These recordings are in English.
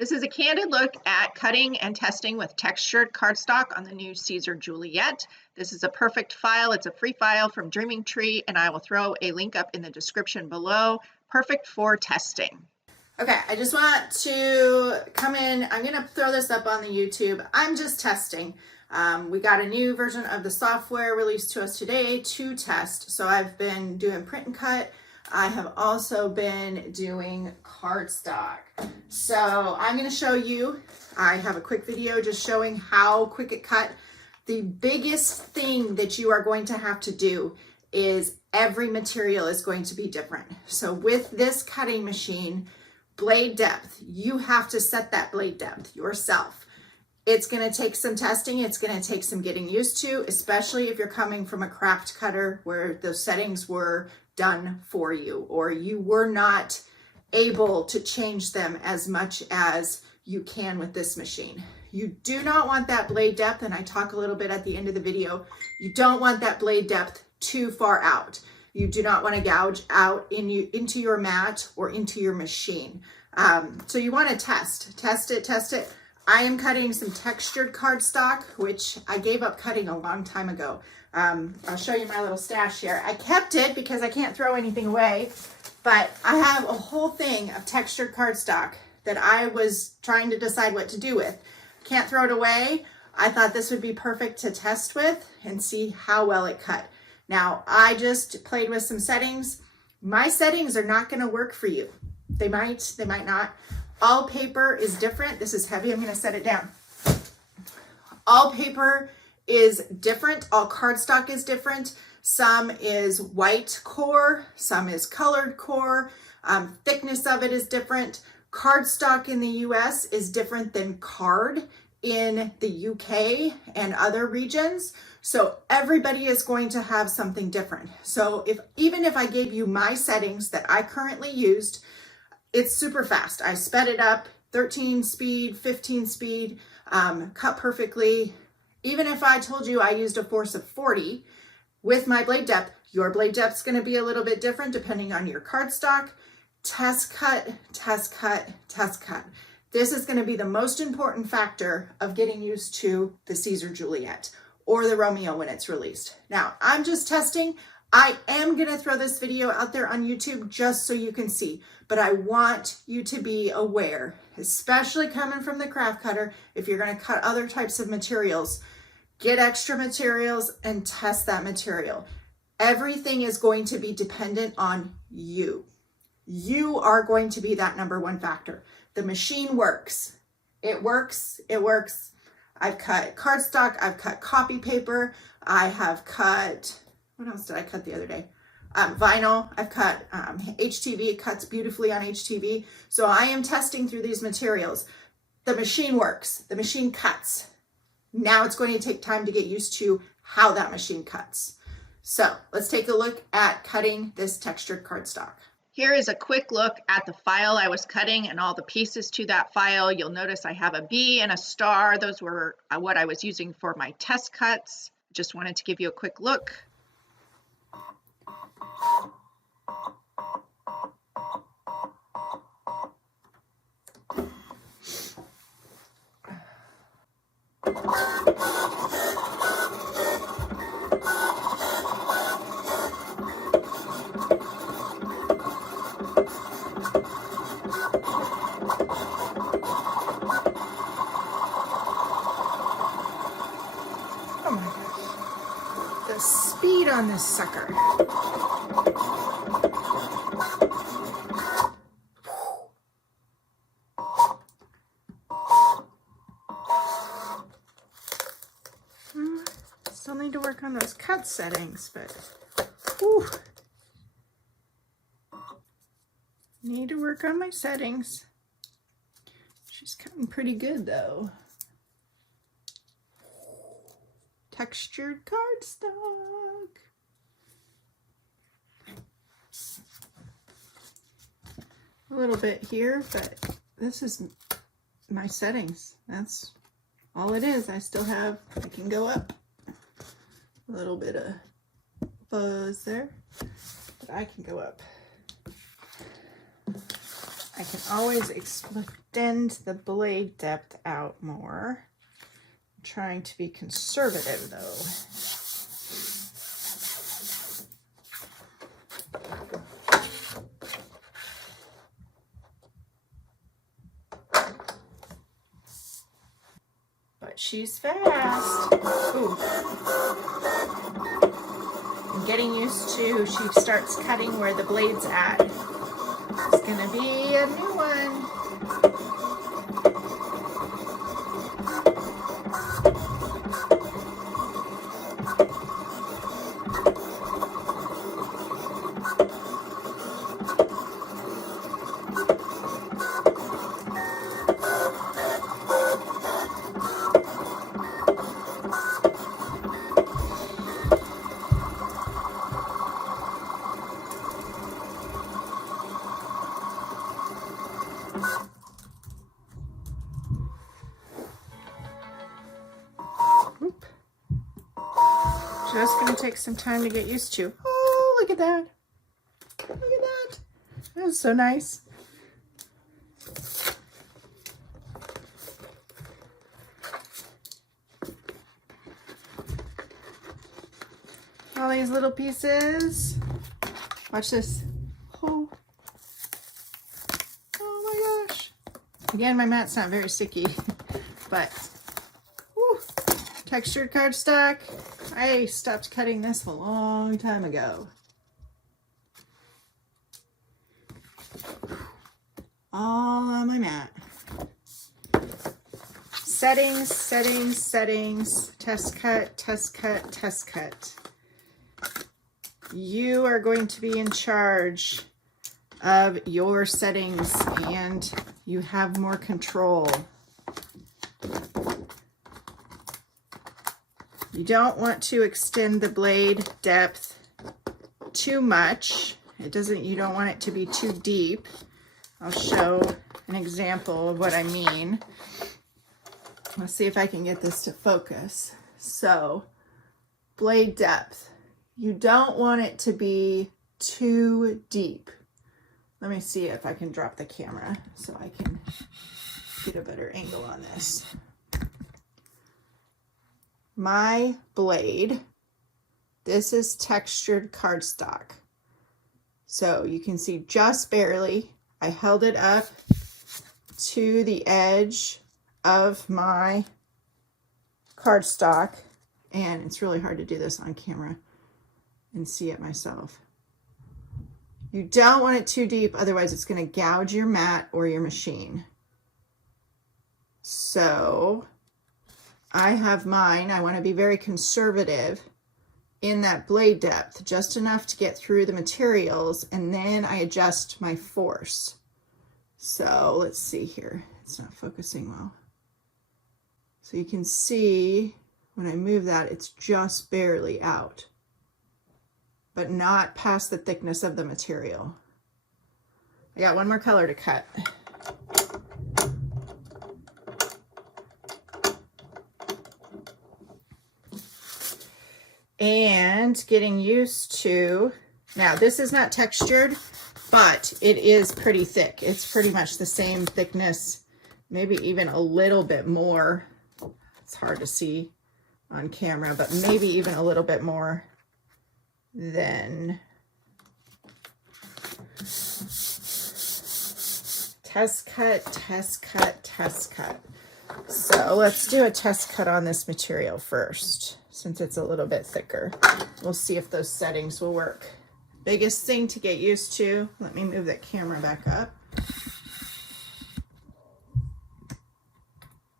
This is a candid look at cutting and testing with textured cardstock on the new Siser Juliet. This is a perfect file. It's a free file from Dreaming Tree, and I will throw a link up in the description below. Perfect for testing. Okay, I just want to come in. I'm going to throw this up on the YouTube. I'm just testing. We got a new version of the software released to us today to test. So I've been doing print and cut. I have also been doing cardstock. So I'm going to show you, I have a quick video just showing how quick it cut. The biggest thing that you are going to have to do is every material is going to be different. So with this cutting machine, blade depth, you have to set that blade depth yourself. It's going to take some testing. It's going to take some getting used to, especially if you're coming from a craft cutter where those settings were done for you, or you were not able to change them as much as you can with this machine. You do not want that blade depth, and I talk a little bit at the end of the video, you don't want that blade depth too far out. You do not want to gouge out into your mat or into your machine. So you want to test it. I am cutting some textured cardstock, which I gave up cutting a long time ago. I'll show you my little stash here. I kept it because I can't throw anything away, but I have a whole thing of textured cardstock that I was trying to decide what to do with. Can't throw it away. I thought this would be perfect to test with and see how well it cut. Now, I just played with some settings. My settings are not going to work for you. They might not. All paper is different. This is heavy. I'm going to set it down. All paper is different. All cardstock is different. Some is white core. Some is colored core. Thickness of it is different. Cardstock in the US is different than card in the UK and other regions. So everybody is going to have something different. So even if I gave you my settings that I currently used, it's super fast. I sped it up, 13 speed, 15 speed, cut perfectly. Even if I told you I used a force of 40 with my blade depth, your blade depth is going to be a little bit different depending on your cardstock. Test cut, test cut, test cut. This is going to be the most important factor of getting used to the Siser Juliet or the Romeo when it's released. Now, I'm just testing. I am going to throw this video out there on YouTube just so you can see, but I want you to be aware, especially coming from the craft cutter, if you're going to cut other types of materials, get extra materials and test that material. Everything is going to be dependent on you. You are going to be that number one factor. The machine works. It works. It works. I've cut cardstock. I've cut copy paper. I have cut, what else did I cut the other day? Vinyl. I've cut HTV. It cuts beautifully on HTV. So I am testing through these materials. The machine works. The machine cuts. Now it's going to take time to get used to how that machine cuts. So let's take a look at cutting this textured cardstock. Here is a quick look at the file I was cutting and all the pieces to that file. You'll notice I have a B and a star. Those were what I was using for my test cuts. Just wanted to give you a quick look. Oh my gosh. The speed on this sucker. Still need to work on those cut settings, but whew. Need to work on my settings. She's cutting pretty good though. Textured cardstock. A little bit here, but this is my settings. That's all it is. I still have, I can go up. A little bit of fuzz there, but I can go up. I can always extend the blade depth out more. I'm trying to be conservative though. But she's fast. Ooh. I'm getting used to, she starts cutting where the blade's at. It's gonna be a new one. Oop. Just gonna take some time to get used to. Oh, look at that. Look at that. That was so nice. All these little pieces. Watch this. Oh. Oh my gosh. Again, my mat's not very sticky, but whew, textured cardstock. I stopped cutting this a long time ago. All on my mat. Settings, settings, settings. Test cut, test cut, test cut. You are going to be in charge of your settings and you have more control. You don't want to extend the blade depth too much. You don't want it to be too deep. I'll show an example of what I mean. Let's see if I can get this to focus. So, blade depth. You don't want it to be too deep. Let me see if I can drop the camera so I can get a better angle on this. My blade, this is textured cardstock. So you can see just barely, I held it up to the edge of my cardstock, and it's really hard to do this on camera and see it myself. You don't want it too deep, otherwise it's going to gouge your mat or your machine. So I have mine, I want to be very conservative in that blade depth, just enough to get through the materials, and then I adjust my force. So let's see here, it's not focusing well. So you can see when I move that, it's just barely out, but not past the thickness of the material. I got one more color to cut. And getting used to, now this is not textured, but it is pretty thick. It's pretty much the same thickness, maybe even a little bit more. It's hard to see on camera, but maybe even a little bit more than test cut, test cut, test cut. So let's do a test cut on this material first, since it's a little bit thicker. We'll see if those settings will work. Biggest thing to get used to, let me move that camera back up,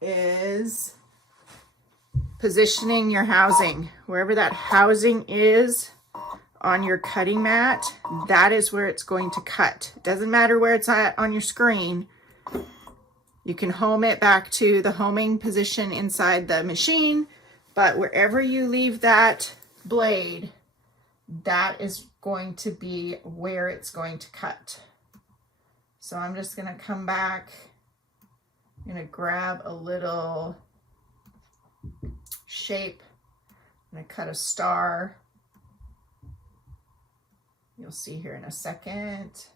is positioning your housing. Wherever that housing is on your cutting mat, that is where it's going to cut. It doesn't matter where it's at on your screen. You can home it back to the homing position inside the machine, but wherever you leave that blade, that is going to be where it's going to cut. So I'm just going to come back, I'm going to grab a little shape, I'm going to cut a star. You'll see here in a second.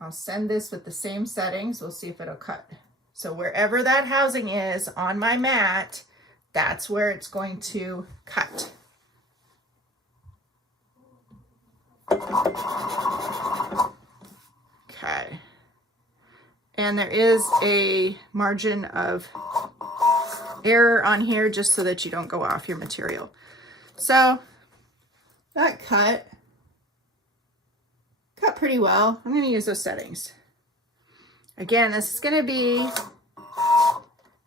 I'll send this with the same settings. We'll see if it'll cut. So wherever that housing is on my mat, that's where it's going to cut. Okay. And there is a margin of error on here just so that you don't go off your material. So that cut pretty well. I'm going to use those settings. Again, this is going to be,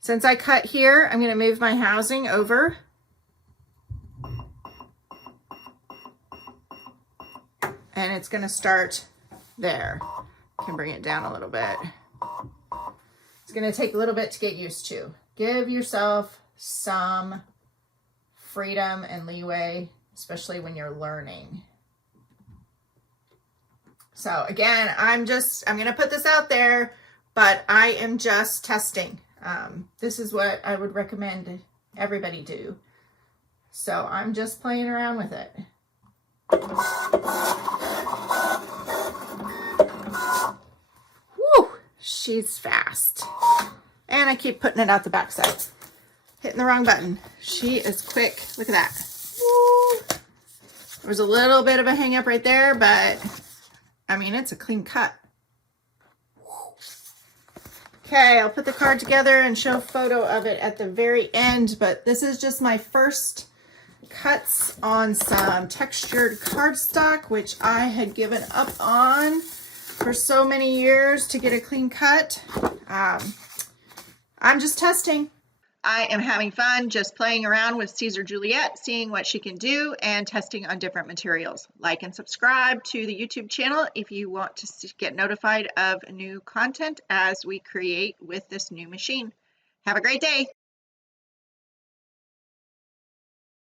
since I cut here, I'm going to move my housing over. And it's going to start there. I can bring it down a little bit. It's going to take a little bit to get used to. Give yourself some freedom and leeway, especially when you're learning. So again, I'm going to put this out there, but I am just testing. This is what I would recommend everybody do. So I'm just playing around with it. Woo, she's fast. And I keep putting it out the backside. Hitting the wrong button. She is quick. Look at that. Woo. There's a little bit of a hang up right there, but I mean, it's a clean cut. Okay, I'll put the card together and show a photo of it at the very end, but this is just my first cuts on some textured cardstock, which I had given up on for so many years to get a clean cut. I'm just testing. I am having fun just playing around with Siser Juliet, seeing what she can do and testing on different materials. Like and subscribe to the YouTube channel if you want to get notified of new content as we create with this new machine. Have a great day.